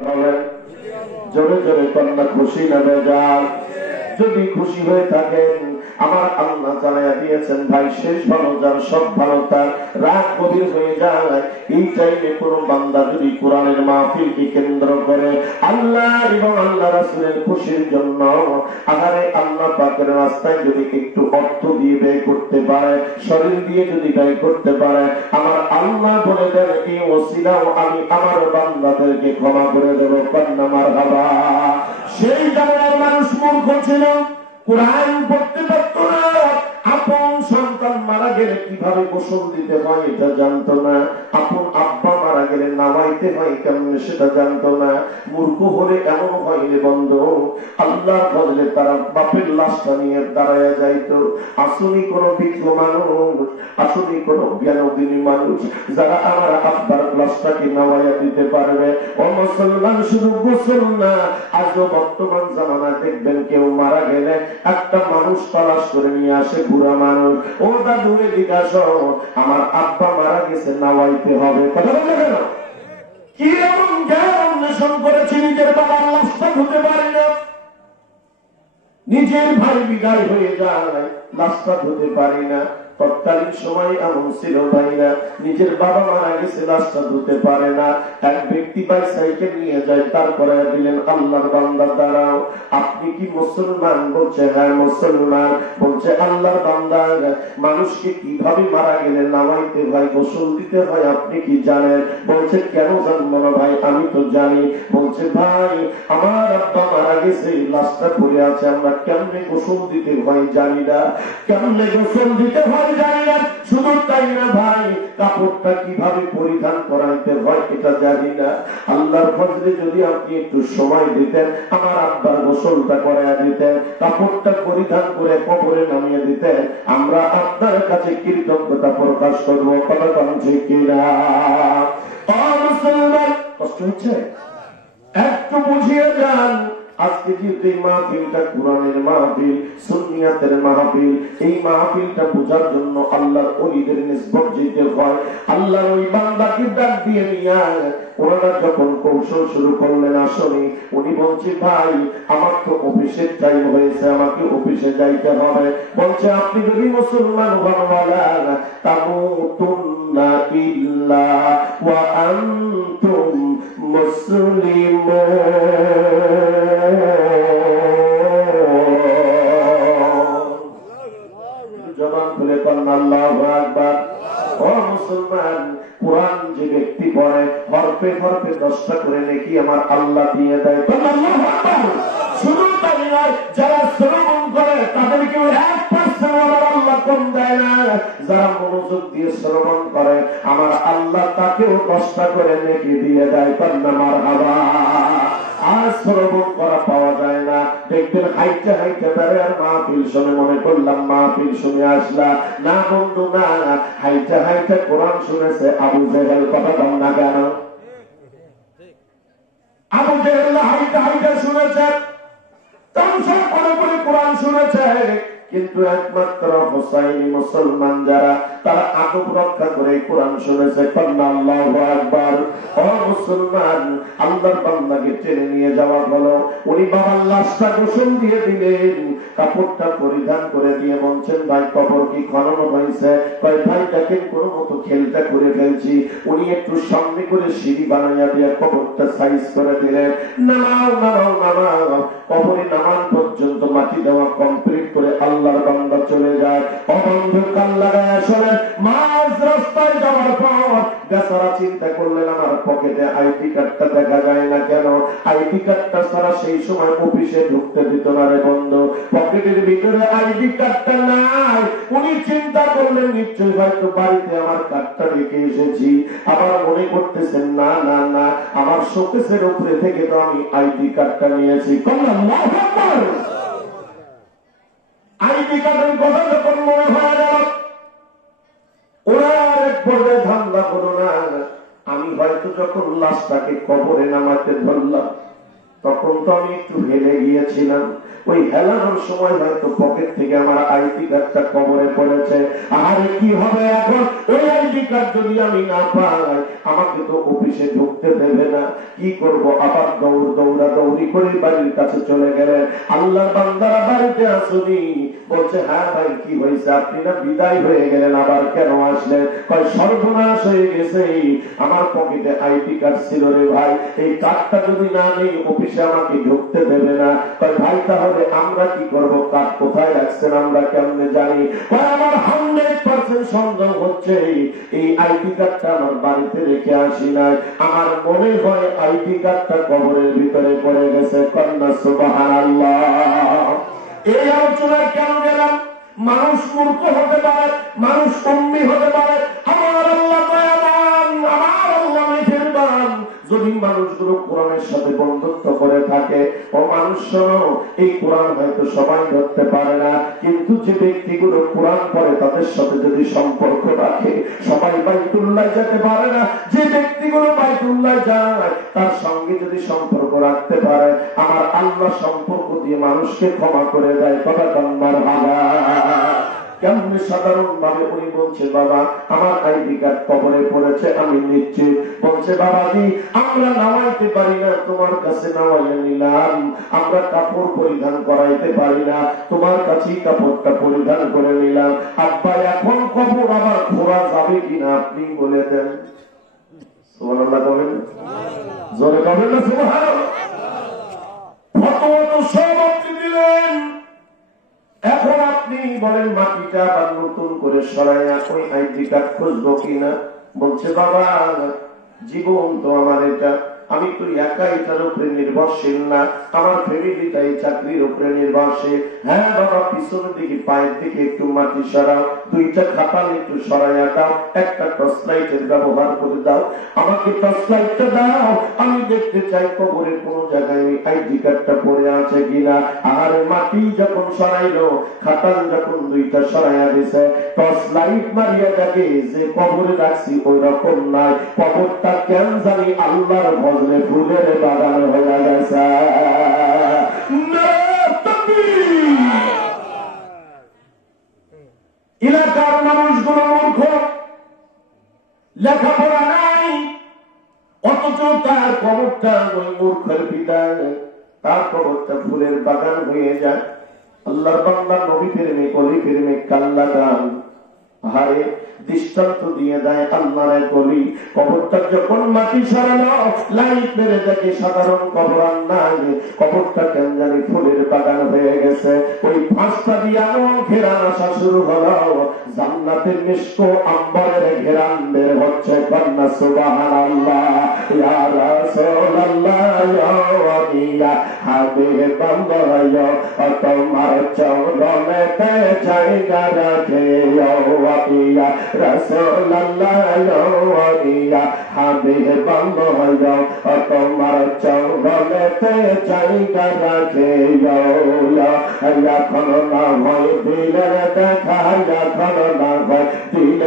বলেন জোরে জোরে কন্যা খুশি না বেজার? যদি খুশি হয়ে থাকেন আমার আল্লাহ জানাইয়া দিয়েছেন ভাই শেষ ভালো যার সব ভালো তার, রাত গভীর হয়ে যায় এই টাইমে কোন বান্দা যদি কোরআনের মাহফিলকে কেন্দ্র করে আল্লাহ এবং আল্লাহ রাসূলের খুশির জন্য আহারে আল্লাহ পাকের রাস্তায় যদি একটু অর্থ দিয়ে ব্যয় করতে পারে, শরীর দিয়ে যদি ব্যয় করতে পারে, আমার আল্লাহ বলে দেন এই ওসিলাও আমি আমার বান্দাদেরকে ক্ষমা করে দেবো। কন্যা মারহাবা। সেই জামানার মানুষ মূর্খ ছিল, কোরআন পড়তে পারত না, আপন সন্তান মারা গেলে কিভাবে গোসল দিতে হয় এটা জানতো না, আপন আব্বা মারা গেলে নামাইতে হয় কেমনে সেটা জানতো না। মূর্খ হলে এমন হয়নি বন্ধু, আল্লাহর ফজলে তারা বাপের লাশটা নিয়ে দাঁড়ায় যাইতো। আসুনি কোন বিজ্ঞ মানুষ, আসুনি কোন জ্ঞানদিনী মানুষ যারা আমার আব্বার লাশটাকে নামাইয়া দিতে পারবে। ও মুসলমান, শুধু গোসল না, আজও বর্তমান জামানায় দেখবেন কেউ মারা গেলে একটা মানুষ তালাশ করে নিয়ে আসে, বুড়া মানুষ, ও দাদু এদিকে আসো, আমার আব্বা মারা গেছে, নামাইতে হবে। কথা বলতে কেন? কি এমন জ্ঞান অন্বেষণ করেছি নিজের বাবার লাশটা ধুতে পারি না, নিজের ভাই বিদায় হয়ে যায় লাশটা ধুতে পারি না। তৎকালীন সময় এমন ছিল ভাইরা, নিজের বাবা মারা গেছে লাশটা ধুতে পারে না, এক ব্যক্তি বাইসাইকেল নিয়ে যায়, তারপরে দিলেন আল্লাহর বান্দা দাঁড়াও, আপনি কি মুসলমান? বলছে হ্যাঁ মুসলমান। বলছে আল্লাহর বান্দা, মানুষকে কিভাবে মারা গেলে নামাইতে হয়, গোসল দিতে হয় আপনি কি জানেন? বলছে কেন জানবো না ভাই, আমি তো জানি। বলছে ভাই আমার আব্বা মারা গেছে, লাশটা পড়ে আছে, আমরা কেমনে গোসল দিতে হয় জানি না, কেমনে গোসল দিতে হয় জানি না। শুধু তাই না ভাই, কাপড়টা কিভাবে পরিধান করাইতে হয় এটা জানি না। আল্লাহর ফজলে যদি আপনি একটু সময় দিতেন, আমার আব্বার গোসলটা করাইয়া দিতেন, কাপড়টা পরিধান করে কবরে নামিয়ে দিতেন, আমরা আপনার কাছে কৃতজ্ঞতা প্রকাশ করবো। কথা বলছে কিনা? মুসলমান, কষ্ট হচ্ছে? একটু বুঝিয়ে যান। আজকে যেহেতু এই মাহফিলটা কোরআনের মাহফিল, সুন্নিয়াতের মাহফিল, এই মাহফিলটা বোঝার জন্য আল্লাহর ওলিদের নিসবত যেতে হয়। আল্লাহর ওই বান্দাকে ডাক দিয়ে নিয়ে ওনারা যখন কৌশল শুরু করলেন আসলে, উনি বলছে ভাই আমার তো অফিসের টাইম হয়েছে, আমাকে অফিসে যাইতে হবে। বলছে আপনি যদি মুসলমান হন বলেন তামুতুন্না ইল্লা ওয়া আনতুম মুসলিমুন, জবান খুলে বলেন আল্লাহু আকবার। ও মুসলমান, কোরআন যে ব্যক্তি পড়ে হরফে হরফে 10টা করে নেকি আমার আল্লাহ দিয়ে দেয়। আল্লাহু আকবার। শুধু তাই নয়, যারা শ্রবণ করে তাদেরকে 1% আমার আল্লাহ কম দেয় না। যারা মনোযোগ দিয়ে শ্রবণ করে আমার আল্লাহ তাকেও 10টা করে নেকি দিয়ে দেয়। কন্যা মারহাবা। আর শ্রবণ করা পাওয়া যায় না, দেখবেন হাইটে হাইটে বেড়ে আর মাহফিল শুনে মনে করলাম মাহফিল শুনে আসলা না বন্ধু, না, হাইটে হাইটে কোরআন শুনেছে আবু জেহেল। কথা বল না কেন? আবু জেহেল হাইটে হাইটে শুনেছে, তামসা করে করে কোরআন শুনেছে, কিন্তু একমাত্র হুসাইনি মুসলমান যারা তারা আদব রক্ষা করে কোরআন শুনেছে। কন্যা আল্লাহু আকবার। ও মুসলমান, আল্লাহর বান্দাকে টেনে নিয়ে যাওয়া হলো, উনি বাবার লাশটা গোসল দিয়ে দিলেন, কাপড়টা পরিধান করে দিয়ে বলছেন ভাই কবর কি খনন হয়েছে? কয় ভাই দেখেন কোন মতো খেলটা করে ফেলছি। উনি একটু সামনে করে সিঁড়ি বানাইয়া দিয়ে কবরটা সাইজ করে দিলেন। নামাও নামাও নামাও, কবরে নামান পর্যন্ত মাটি দেওয়া কমপ্লিট করে আল্লাহর বান্দা চলে যায়। অবন্ধকার লাগায় আসলে মাঝ রাস্তায় যাওয়ার পর বেচারা চিন্তা করলেন আমার পকেটে আইডি কার্ডটা দেখা যায় না কেন? আইডি কার্ডটা ছাড়া সেই সময় অফিসে ঢুকতে দিত না রে বন্ধু, পকেটের ভিতরে আইডি কার্ডটা নাই। উনি চিন্তা করলেন নিশ্চয়ই হয়তো বাড়িতে আমার কার্ডটা রেখে এসেছি। আবার মনে করতেছেন না না না, আমার শোকেসের উপরে থেকে তো আমি আইডি কার্ডটা নিয়েছি। আল্লাহু আকবার। আইডি কার্ডের কথা যখন মনে হয়ে গেল, ওরা এক পর্যায়ে ধান্দা করো না, আমি হয়তো যখন লাশটাকে কবরে নামাতে ধরলাম তখন তো আমি একটু হেলে গিয়েছিলাম, ওই হেলানোর সময় হয়তো পকেট থেকে আমার আইডি কার্ডটা কবরে পড়েছে। আর কি হবে এখন? ওই আইডি কার্ড যদি আমি না পাই, আমাকে তো অফিসে ঢুকতে দেবে না। কি করব? আবার দৌড়ি করে বাড়ির কাছে চলে গেলেন। আল্লাহর বান্দারা বাড়িতে আসুনি। বলছে, হ্যাঁ ভাই কি হয়েছে? আপনি না বিদায় হয়ে গেলেন, আবার কেন আসলেন? কয়, সর্বনাশ হয়ে গেছে, আমার পকেটে আইডি কার্ড ছিল রে ভাই, এই কার্ডটা যদি না নেই অফিসে আমাকে ঢুকতে দেবে না। কয়, ভাই তাহলে আমরা কি করব? কার্ড কোথায় রাখছেন আমরা কেমনে জানি? কয়, আমার 100% সন্দেহ হচ্ছে এই আইডি কার্ডটা আমার বাড়িতে রেখে আসি নাই, আমার মনে হয় আইডি কার্ডটা কবরের ভিতরে পড়ে গেছে। কন্যা সুবহানাল্লাহ। এই আলোচনায় কেন গেলাম? মানুষ মূর্খ হতে পারে, মানুষ উম্মি হতে পারে, আমার আল্লাহ দয়াবান, আমার আল্লাহ মেহেরবান। যদি মানুষগুলো কোরআনের সাথে বন্ধুত্ব করে থাকে, ও মানুষ শোনো, এই কোরআন হয়তো সবাই ধরতে পারে না, কিন্তু যে ব্যক্তিগুলো কোরআন পড়ে তাদের সাথে যদি সম্পর্ক রাখে, সবাই বাইতুল্লাহ যেতে পারে না, যে ব্যক্তিগুলো বাইতুল্লাহ যায় তার সঙ্গে যদি সম্পর্ক রাখতে পারে, আমার আল্লাহ সম্পর্ক দিয়ে মানুষকে ক্ষমা করে দেয়। কথা কান্নার ভাবা কেমনি সাধারণ ভাবে উনি বলছে, বাবা আমার আইডি কার্ড কবরে পড়েছে, আমি নিচ্ছি। বলছে, বাবাজি আমরা নামাইতে পারি না, তোমার কাছে নামাইলে নিলাম। আমরা কাপড় পরিধান করাইতে পারি না, তোমার কাছেই কাপড়টা পরিধান করে নিলাম। আব্বা এখন কবর আবার খোলা যাবে কিনা আপনি বলে দেন। সুবহানাল্লাহ বলেন, জোরে বলেন না সুবহানাল্লাহ। ফতোয়া তো সব আপনি দিলেন, এখন আপনি বলেন মাটিটা আবার নতুন করে সরাইয়া ওই আইডি কার্ড খুঁজবো কিনা? বলছে, বাবা জীবন তো আমার এটা, আমি তো একা এটার উপরে নির্ভরশীল না, আমার ফ্যামিলিটা এই চাকরির উপরে নির্ভরশীল। হ্যাঁ বাবা, পিছনের দিকে পায়ের দিকে একটু মাটি সরাও, দুইটা খাতাল একটু সরাইয়া দাও, একটা টর্চ লাইটের ব্যবহার করে দাও, আমাকে টর্চ লাইটটা দাও, আমি দেখতে চাই কবরের কোন জায়গায় ওই আইডি কার্ডটা পড়ে আছে কিনা। আর মাটি যখন সরাইলো, খাতাল যখন দুইটা সরাইয়া দিছে, টর্চ লাইট মারিয়া দেখে যে কবরে রাখছি ওই রকম নাই, কবরটা কেন জানি আল্লাহর ফজলে ফুলের বাগান হয়ে গেছে। এলাকার মানুষগুলো মূর্খ, লেখাপড়া নাই, অথচ তার কবরটা ওই মূর্খের পিতায়, তার কবরটা ফুলের বাগান হয়ে যায়। আল্লাহর বান্দা নবী প্রেমিক, অলি প্রেমিক, কাল্লা গান হারে দৃষ্টান্ত দিয়ে দেয় আল্লাহর এক অলি। কবরটা যখন মাটি সরানো, লাইট মেরে দেখে সাধারণ কবর আর নাই, কবরটা কেন জানি ফুলের বাগান হয়ে গেছে। ওই পাঁচটা দিয়া ঘেরান আসা শুরু হলো, জান্নাতের মিষ্ক আম্বরের ঘেরান বের হচ্ছে। কন্যা সুবহানাল্লাহ। ইয়া রাসূলুল্লাহ ইয়া হাবিবাল্লাহ, তোমার চরণেতে জায়গা রাখে ইয়া রাসূলুল্লাহ ইয়া হাবিবাল্লাহ, তোমার চরণেতে জায়গা রাখে ইয়া। এখন না হয় দিলের দেখা, এখন না হয় দিলের